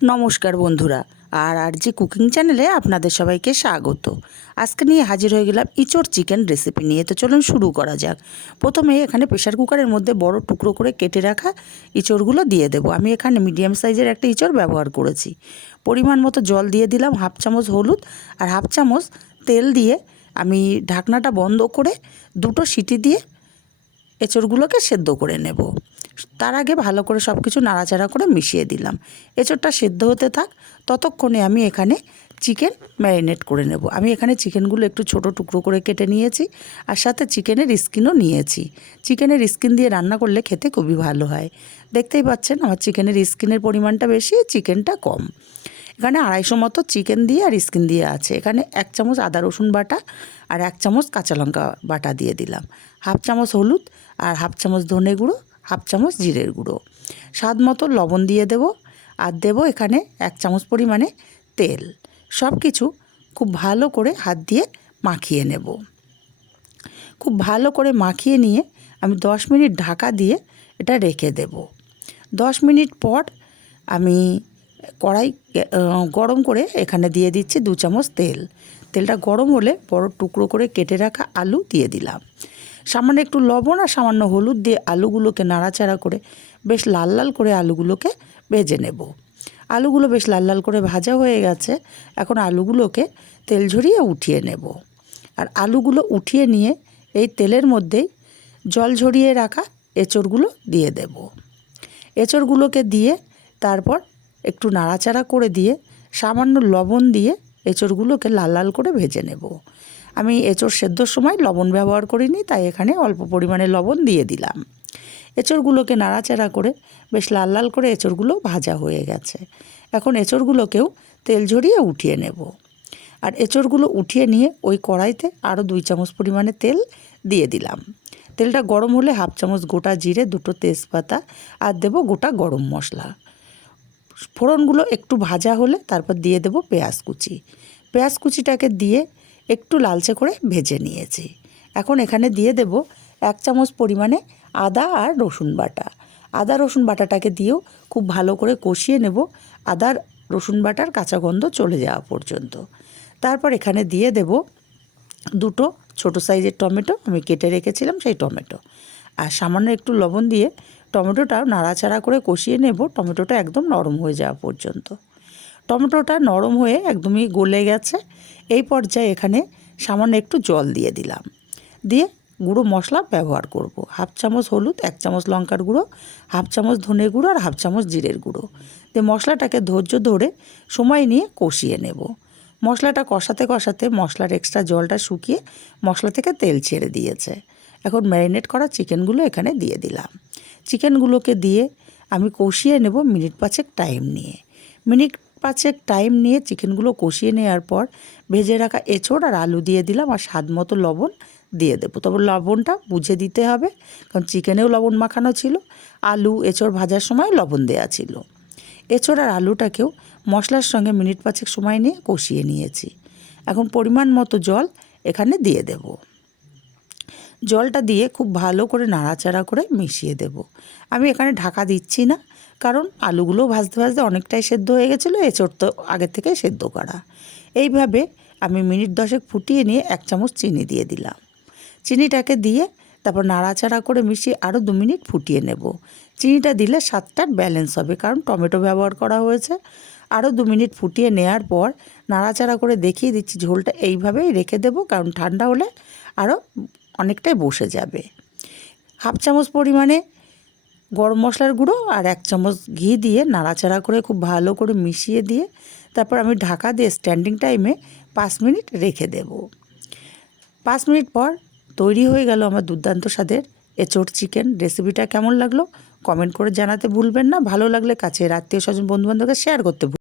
নমস্কার বন্ধুরা, আর কুকিং চ্যানেলে আপনাদের সবাইকে স্বাগত। আজকে নিয়ে হাজির হয়ে গেলাম ইঁচড় চিকেন রেসিপি নিয়ে। তো চলুন শুরু করা যাক। প্রথমে এখানে প্রেশার কুকারের মধ্যে বড় টুকরো করে কেটে রাখা ইঁচড়গুলো দিয়ে দেবো। আমি এখানে মিডিয়াম সাইজের একটা ইঁচড় ব্যবহার করেছি। পরিমাণ মতো জল দিয়ে দিলাম, হাফ চামচ হলুদ আর হাফ চামচ তেল দিয়ে আমি ঢাকনাটা বন্ধ করে দুটো সিটি দিয়ে এঁচড়গুলোকে সেদ্ধ করে নেব। তার আগে ভালো করে সব কিছু নাড়াচাড়া করে মিশিয়ে দিলাম। এঁচড়টা সেদ্ধ হতে থাক, ততক্ষণে আমি এখানে চিকেন ম্যারিনেট করে নেব। আমি এখানে চিকেনগুলো একটু ছোট টুকরো করে কেটে নিয়েছি, আর সাথে চিকেনের স্কিনও নিয়েছি। চিকেনের স্কিন দিয়ে রান্না করলে খেতে খুবই ভালো হয়। দেখতেই পাচ্ছেন আমার চিকেনের স্কিনের পরিমাণটা বেশি, চিকেনটা কম। এখানে 250 মতো চিকেন দিয়ে আর স্কিন দিয়ে আছে। এখানে 1 চামচ আদা রসুন বাটা আর 1 চামচ কাঁচা লঙ্কা বাটা দিয়ে দিলাম, হাফ চামচ হলুদ আর হাফ চামচ ধনে গুঁড়ো, হাফ চামচ জিরের গুঁড়ো, স্বাদ মতো লবণ দিয়ে দেব। আর দেব এখানে 1 চামচ পরিমাণে তেল। সব কিছু খুব ভালো করে হাত দিয়ে মাখিয়ে নেব। খুব ভালো করে মাখিয়ে নিয়ে আমি 10 মিনিট ঢাকা দিয়ে এটা রেখে দেব। 10 মিনিট পর আমি কড়াই গরম করে এখানে দিয়ে দিচ্ছি 2 চামচ তেল। তেলটা গরম হলে বড় টুকরো করে কেটে রাখা আলু দিয়ে দিলাম। সামান্য একটু লবণ আর সামান্য হলুদ দিয়ে আলুগুলোকে নাড়াচাড়া করে বেশ লাল লাল করে আলুগুলোকে ভেজে নেব। আলুগুলো বেশ লাল লাল করে ভাজা হয়ে গেছে। এখন আলুগুলোকে তেল ঝরিয়ে উঠিয়ে নেব। আর আলুগুলো উঠিয়ে নিয়ে এই তেলের মধ্যেই জল ঝরিয়ে রাখা এঁচড়গুলো দিয়ে দেব। এঁচড়গুলোকে দিয়ে তারপর একটু নাড়াচাড়া করে দিয়ে সামান্য লবণ দিয়ে এঁচড়গুলোকে লাল লাল করে ভেজে নেব। আমি এঁচড় সেদ্ধর সময় লবণ ব্যবহার করিনি, তাই এখানে অল্প পরিমাণে লবণ দিয়ে দিলাম। এঁচড়গুলোকে নাড়াচাড়া করে বেশ লাল লাল করে এঁচড়গুলো ভাজা হয়ে গেছে। এখন এঁচড়গুলোকেও তেল ঝরিয়ে উঠিয়ে নেব। আর এঁচড়গুলো উঠিয়ে নিয়ে ওই কড়াইতে আরও 2 চামচ পরিমাণে তেল দিয়ে দিলাম। তেলটা গরম হলে হাফ চামচ গোটা জিরে, 2টো তেজপাতা আর দেব গোটা গরম মশলা। ফোড়নগুলো একটু ভাজা হলে তারপর দিয়ে দেব পেঁয়াজ কুচি। পেঁয়াজ কুচিটাকে দিয়ে একটু লালচে করে ভেজে নিয়েছি। এখন এখানে দিয়ে দেব 1 চামচ পরিমাণে আদা আর রসুন বাটা। আদা রসুন বাটাটাকে দিয়েও খুব ভালো করে কষিয়ে নেব, আদা রসুন বাটার কাঁচা গন্ধ চলে যাওয়া পর্যন্ত। তারপর এখানে দিয়ে দেব 2টো ছোটো সাইজের টমেটো, আমি কেটে রেখেছিলাম সেই টমেটো। আর সামান্য একটু লবণ দিয়ে টমেটোটাও নাড়াচাড়া করে কষিয়ে নেব, টমেটোটা একদম নরম হয়ে যাওয়া পর্যন্ত। টমেটোটা নরম হয়ে একদমই গলে গেছে। এই পর্যায়ে এখানে সামান্য একটু জল দিয়ে দিলাম। দিয়ে গুঁড়ো মশলা ব্যবহার করব। হাফ চামচ হলুদ, 1 চামচ লঙ্কার গুঁড়ো, হাফ চামচ ধনে গুঁড়ো আর হাফ চামচ জিরের গুঁড়ো দিয়ে মশলাটাকে ধৈর্য ধরে সময় নিয়ে কষিয়ে নেব। মশলাটা কষাতে কষাতে মশলার এক্সট্রা জলটা শুকিয়ে মশলা থেকে তেল ছেড়ে দিয়েছে। এখন ম্যারিনেট করা চিকেনগুলো এখানে দিয়ে দিলাম। চিকেনগুলোকে দিয়ে আমি কষিয়ে নেব মিনিট 5 টাইম নিয়ে। মিনিট 5 টাইম নিয়ে চিকেনগুলো কষিয়ে নেওয়ার পর ভেজে রাখা এঁচড় আর আলু দিয়ে দিলাম, আর স্বাদ মতো লবণ দিয়ে দেবো। তবে লবণটা বুঝে দিতে হবে, কারণ চিকেনেও লবণ মাখানো ছিল, আলু এঁচড় ভাজার সময় লবণ দেওয়া ছিল। এঁচড় আর আলুটাকেও মশলার সঙ্গে মিনিট 5 সময় নিয়ে কষিয়ে নিয়েছি। এখন পরিমাণ মতো জল এখানে দিয়ে দেব। জলটা দিয়ে খুব ভালো করে নাড়াচাড়া করে মিশিয়ে দেব। আমি এখানে ঢাকা দিচ্ছি না, কারণ আলুগুলো ভাজতে ভাজতে অনেকটাই সেদ্ধ হয়ে গেছিলো, এঁচড় তো আগে থেকে সেদ্ধ করা। এইভাবে আমি মিনিট 10 ফুটিয়ে নিয়ে 1 চামচ চিনি দিয়ে দিলাম। চিনিটাকে দিয়ে তারপর নাড়াচাড়া করে মিশিয়ে আরও 2 মিনিট ফুটিয়ে নেব। চিনিটা দিলে স্বাদটা ব্যালেন্স হবে, কারণ টমেটো ব্যবহার করা হয়েছে। আরও 2 মিনিট ফুটিয়ে নেওয়ার পর নাড়াচাড়া করে দেখিয়ে দিচ্ছি, ঝোলটা এইভাবেই রেখে দেব, কারণ ঠান্ডা হলে আরও অনেকটাই বসে যাবে। হাফ চামচ পরিমাণে গরম মশলার গুঁড়ো আর 1 চামচ ঘি দিয়ে নাড়াচাড়া করে খুব ভালো করে মিশিয়ে দিয়ে তারপর আমি ঢাকা দিয়ে স্ট্যান্ডিং টাইমে 5 মিনিট রেখে দেব। 5 মিনিট পর তৈরি হয়ে গেল আমার দুর্দান্ত স্বাদের এঁচড় চিকেন। রেসিপিটা কেমন লাগলো কমেন্ট করে জানাতে ভুলবেন না। ভালো লাগলে কাছের আত্মীয় স্বজন বন্ধুবান্ধবকে শেয়ার করতে